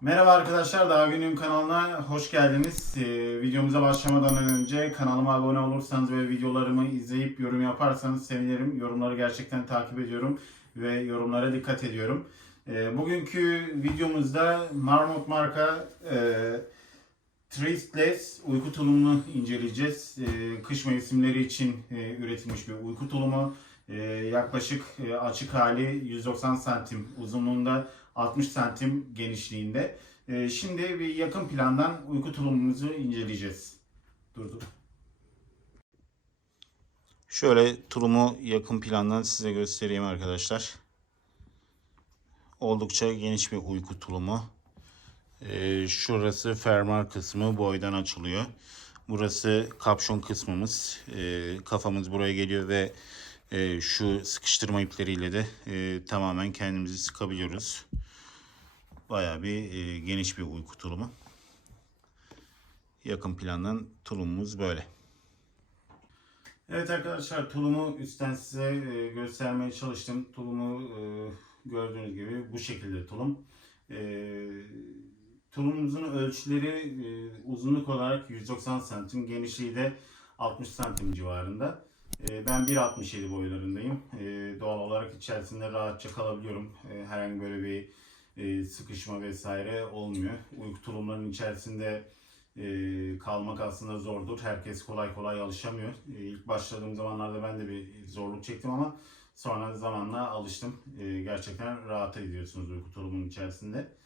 Merhaba arkadaşlar, Daha Günüm kanalına hoş geldiniz. Ee, videomuza başlamadan önce kanalıma abone olursanız ve videolarımı izleyip yorum yaparsanız sevinirim. Yorumları gerçekten takip ediyorum ve yorumlara dikkat ediyorum. Ee, bugünkü videomuzda Marmot marka e, Tristless uyku tulumunu inceleyeceğiz. Ee, kış mevsimleri için e, üretilmiş bir uyku tulumu. Ee, yaklaşık e, açık hali 190 santim uzunluğunda 60 santim genişliğinde. Ee, şimdi bir yakın plandan uyku tulumumuzu inceleyeceğiz. Dur dur. Şöyle tulumu yakın plandan size göstereyim arkadaşlar. Oldukça geniş bir uyku tulumu. Ee, şurası fermuar kısmı boydan açılıyor. Burası kapşon kısmımız. Ee, kafamız buraya geliyor ve e, şu sıkıştırma ipleriyle de e, tamamen kendimizi sıkabiliyoruz. Bayağı bir e, geniş bir uyku tulumu. Yakın plandan tulumumuz böyle. Evet arkadaşlar tulumu üstten size e, göstermeye çalıştım. Tulumu e, gördüğünüz gibi bu şekilde tulum. E, tulumumuzun ölçüleri e, uzunluk olarak 190 santim, genişliği de 60 santim civarında. E, ben 1.67 boylarındayım. E, doğal olarak içerisinde rahatça kalabiliyorum. E, herhangi böyle bir e, sıkışma vesaire olmuyor. Uyku tulumlarının içerisinde e, kalmak aslında zordur. Herkes kolay kolay alışamıyor. E, ilk başladığım zamanlarda ben de bir zorluk çektim ama sonra zamanla alıştım. E, gerçekten rahat ediyorsunuz uyku tulumunun içerisinde.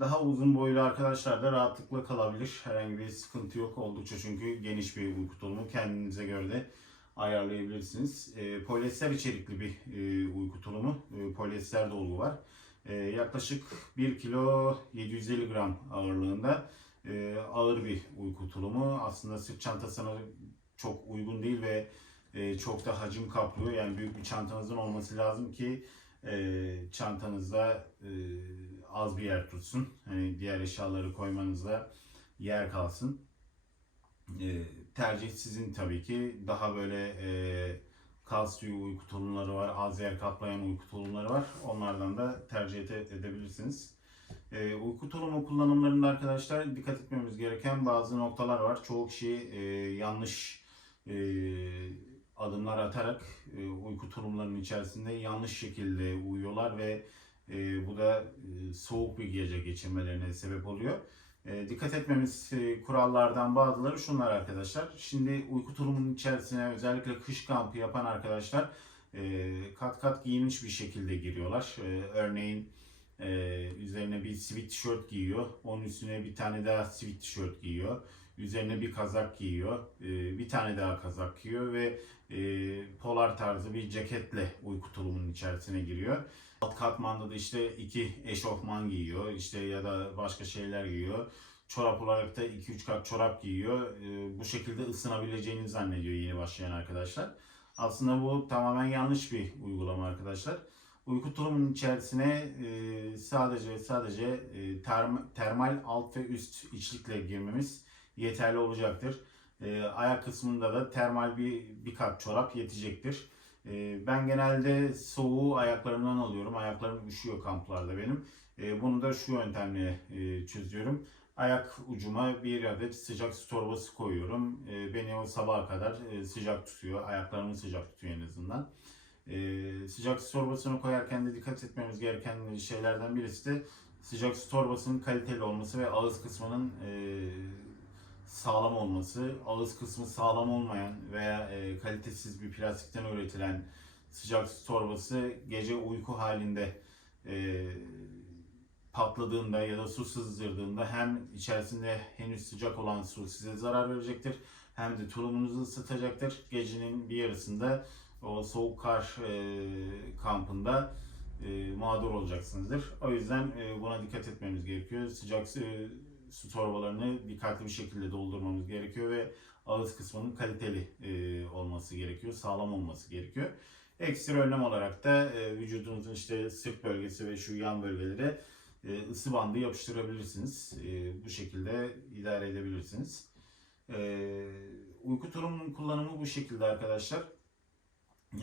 Daha uzun boylu arkadaşlar da rahatlıkla kalabilir. Herhangi bir sıkıntı yok. Oldukça çünkü geniş bir uyku tulumu. Kendinize göre de ayarlayabilirsiniz. Polyester içerikli bir uyku tulumu. Polyester dolgu var. E, yaklaşık 1 kilo 750 gram ağırlığında e, ağır bir uyku tulumu. Aslında sırt çantasına çok uygun değil ve e, çok da hacim kaplıyor. Yani büyük bir çantanızın olması lazım ki e, çantanızda e, az bir yer tutsun. Hani diğer eşyaları koymanızda yer kalsın. Tercih sizin tabii ki. Daha böyle e, kas suyu uyku tulumları var, az yer kaplayan uyku tulumları var. Onlardan da tercih ede- edebilirsiniz. E, uyku tulumu kullanımlarında arkadaşlar dikkat etmemiz gereken bazı noktalar var. Çoğu kişi e, yanlış e, adımlar atarak e, uyku tulumlarının içerisinde yanlış şekilde uyuyorlar ve e, bu da e, soğuk bir gece geçirmelerine sebep oluyor. E, dikkat etmemiz e, kurallardan bazıları şunlar arkadaşlar. Şimdi uyku tulumunun içerisine özellikle kış kampı yapan arkadaşlar e, kat kat giyinmiş bir şekilde giriyorlar. E, örneğin e, üzerine bir sivit tişört giyiyor. Onun üstüne bir tane daha sivit tişört giyiyor. Üzerine bir kazak giyiyor. E, bir tane daha kazak giyiyor ve e, polar tarzı bir ceketle uyku tulumunun içerisine giriyor. Alt katmanda da işte iki eşofman giyiyor işte ya da başka şeyler giyiyor. Çorap olarak da 2-3 kat çorap giyiyor. Ee, bu şekilde ısınabileceğini zannediyor yeni başlayan arkadaşlar. Aslında bu tamamen yanlış bir uygulama arkadaşlar. Uyku tulumunun içerisine e, sadece sadece e, term- termal alt ve üst içlikle girmemiz yeterli olacaktır. E, ayak kısmında da termal bir bir kat çorap yetecektir. Ee, Ben genelde soğuğu ayaklarımdan alıyorum. Ayaklarım üşüyor kamplarda benim. Ee, Bunu da şu yöntemle e, çözüyorum. Ayak ucuma bir adet sıcak su torbası koyuyorum. Ee, Beni o sabaha kadar e, sıcak tutuyor. Ayaklarımı sıcak tutuyor en azından. Ee, Sıcak su torbasını koyarken de dikkat etmemiz gereken şeylerden birisi de sıcak su torbasının kaliteli olması ve ağız kısmının e, sağlam olması, ağız kısmı sağlam olmayan veya e, kalitesiz bir plastikten üretilen sıcak su torbası gece uyku halinde e, patladığında ya da su sızdırdığında hem içerisinde henüz sıcak olan su size zarar verecektir hem de tulumunuzu ısıtacaktır. Gecenin bir yarısında o soğuk kar e, kampında e, mağdur olacaksınızdır. O yüzden e, buna dikkat etmemiz gerekiyor. Sıcak su, su torbalarını dikkatli bir şekilde doldurmamız gerekiyor ve ağız kısmının kaliteli e, olması gerekiyor, sağlam olması gerekiyor. Ekstra önlem olarak da e, vücudunuzun işte sırt bölgesi ve şu yan bölgelere e, ısı bandı yapıştırabilirsiniz. E, bu şekilde idare edebilirsiniz. E, uyku tulumunun kullanımı bu şekilde arkadaşlar.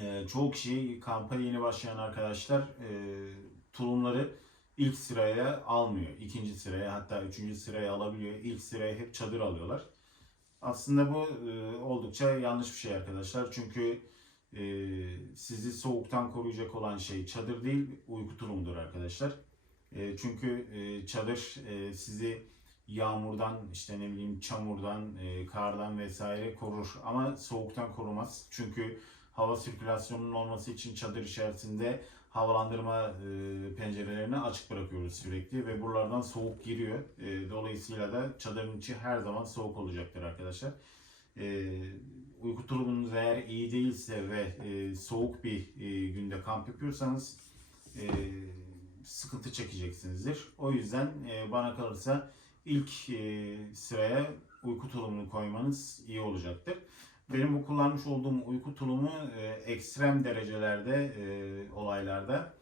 E, çoğu kişi kampa yeni başlayan arkadaşlar e, tulumları ilk sıraya almıyor. ikinci sıraya hatta üçüncü sıraya alabiliyor. İlk sıraya hep çadır alıyorlar. Aslında bu e, oldukça yanlış bir şey arkadaşlar. Çünkü e, sizi soğuktan koruyacak olan şey çadır değil, uyku tulumudur arkadaşlar. E, çünkü e, çadır e, sizi yağmurdan, işte ne bileyim çamurdan, e, kardan vesaire korur. Ama soğuktan korumaz. Çünkü hava sirkülasyonunun olması için çadır içerisinde havalandırma e, pencerelerini açık bırakıyoruz sürekli ve buralardan soğuk giriyor. E, dolayısıyla da çadırın içi her zaman soğuk olacaktır arkadaşlar. E, uyku tulumunuz eğer iyi değilse ve e, soğuk bir günde kamp yapıyorsanız sıkıntı çekeceksinizdir. O yüzden bana kalırsa ilk sıraya uyku tulumunu koymanız iyi olacaktır. Benim bu kullanmış olduğum uyku tulumu e, ekstrem derecelerde, e, olaylarda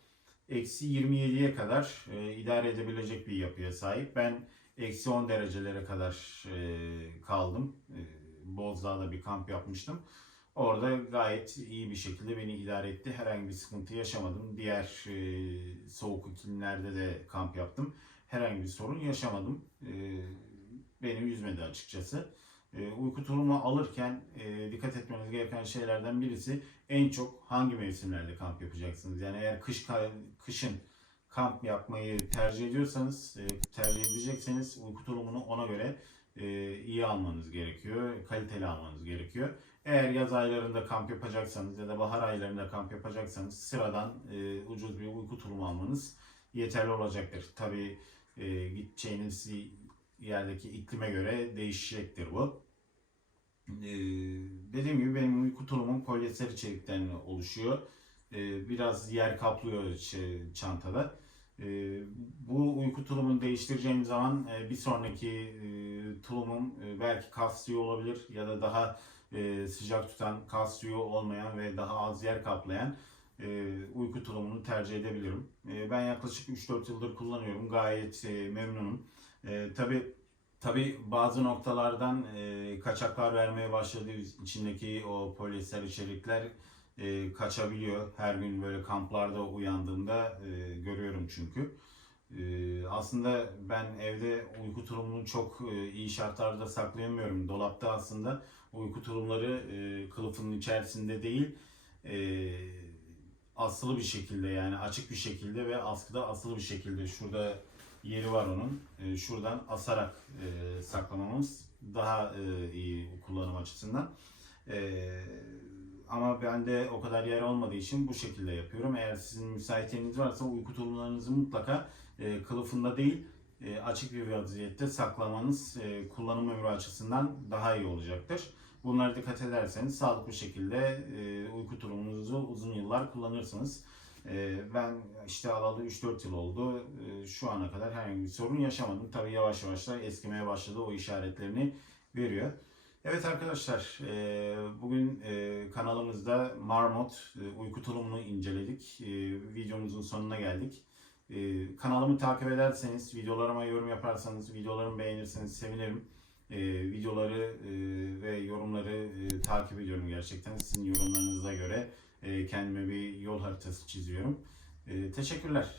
eksi 27'ye kadar e, idare edebilecek bir yapıya sahip. Ben eksi 10 derecelere kadar e, kaldım. E, Bozdağ'da bir kamp yapmıştım. Orada gayet iyi bir şekilde beni idare etti. Herhangi bir sıkıntı yaşamadım. Diğer e, soğuk iklimlerde de kamp yaptım. Herhangi bir sorun yaşamadım. E, beni üzmedi açıkçası. E, uyku tulumu alırken e, dikkat etmeniz gereken şeylerden birisi en çok hangi mevsimlerde kamp yapacaksınız. Yani eğer kış kışın kamp yapmayı tercih ediyorsanız, e, tercih edecekseniz uyku tulumunu ona göre e, iyi almanız gerekiyor, kaliteli almanız gerekiyor. Eğer yaz aylarında kamp yapacaksanız ya da bahar aylarında kamp yapacaksanız sıradan ucuz bir uyku tulumu almanız yeterli olacaktır. Tabii gideceğiniz yerdeki iklime göre değişecektir bu. Ee, dediğim gibi benim uyku tulumum polyester içerikten oluşuyor. Ee, biraz yer kaplıyor ç- çantada. Ee, bu uyku tulumunu değiştireceğim zaman e, bir sonraki e, tulumum e, belki kas olabilir ya da daha e, sıcak tutan kas olmayan ve daha az yer kaplayan e, uyku tulumunu tercih edebilirim. E, ben yaklaşık 3-4 yıldır kullanıyorum. Gayet e, memnunum. E, tabii Tabi bazı noktalardan e, kaçaklar vermeye başladığı içindeki o polyester içerikler e, kaçabiliyor. Her gün böyle kamplarda uyandığımda e, görüyorum çünkü. E, aslında ben evde uyku tulumunu çok e, iyi şartlarda saklayamıyorum. Dolapta aslında uyku tulumları e, kılıfının içerisinde değil e, asılı bir şekilde yani açık bir şekilde ve askıda asılı bir şekilde şurada yeri var onun. E, şuradan asarak e, saklamamız daha e, iyi kullanım açısından. E, ama bende o kadar yer olmadığı için bu şekilde yapıyorum. Eğer sizin müsaitliğiniz varsa uyku tulumlarınızı mutlaka e, kılıfında değil e, açık bir vaziyette saklamanız e, kullanım ömrü açısından daha iyi olacaktır. Bunlara dikkat ederseniz sağlıklı şekilde e, uyku tulumunuzu uzun yıllar kullanırsınız. Ee, ben işte alalı 3-4 yıl oldu. Ee, Şu ana kadar herhangi bir sorun yaşamadım. Tabii yavaş yavaş da eskimeye başladı. O işaretlerini veriyor. Evet arkadaşlar, e, bugün e, kanalımızda Marmot e, uyku tulumunu inceledik. Videomuzun sonuna geldik. Kanalımı takip ederseniz, videolarıma yorum yaparsanız, videolarımı beğenirseniz sevinirim. Videoları ve yorumları takip ediyorum gerçekten. Sizin yorumlarınıza göre kendime bir yol haritası çiziyorum. E, teşekkürler.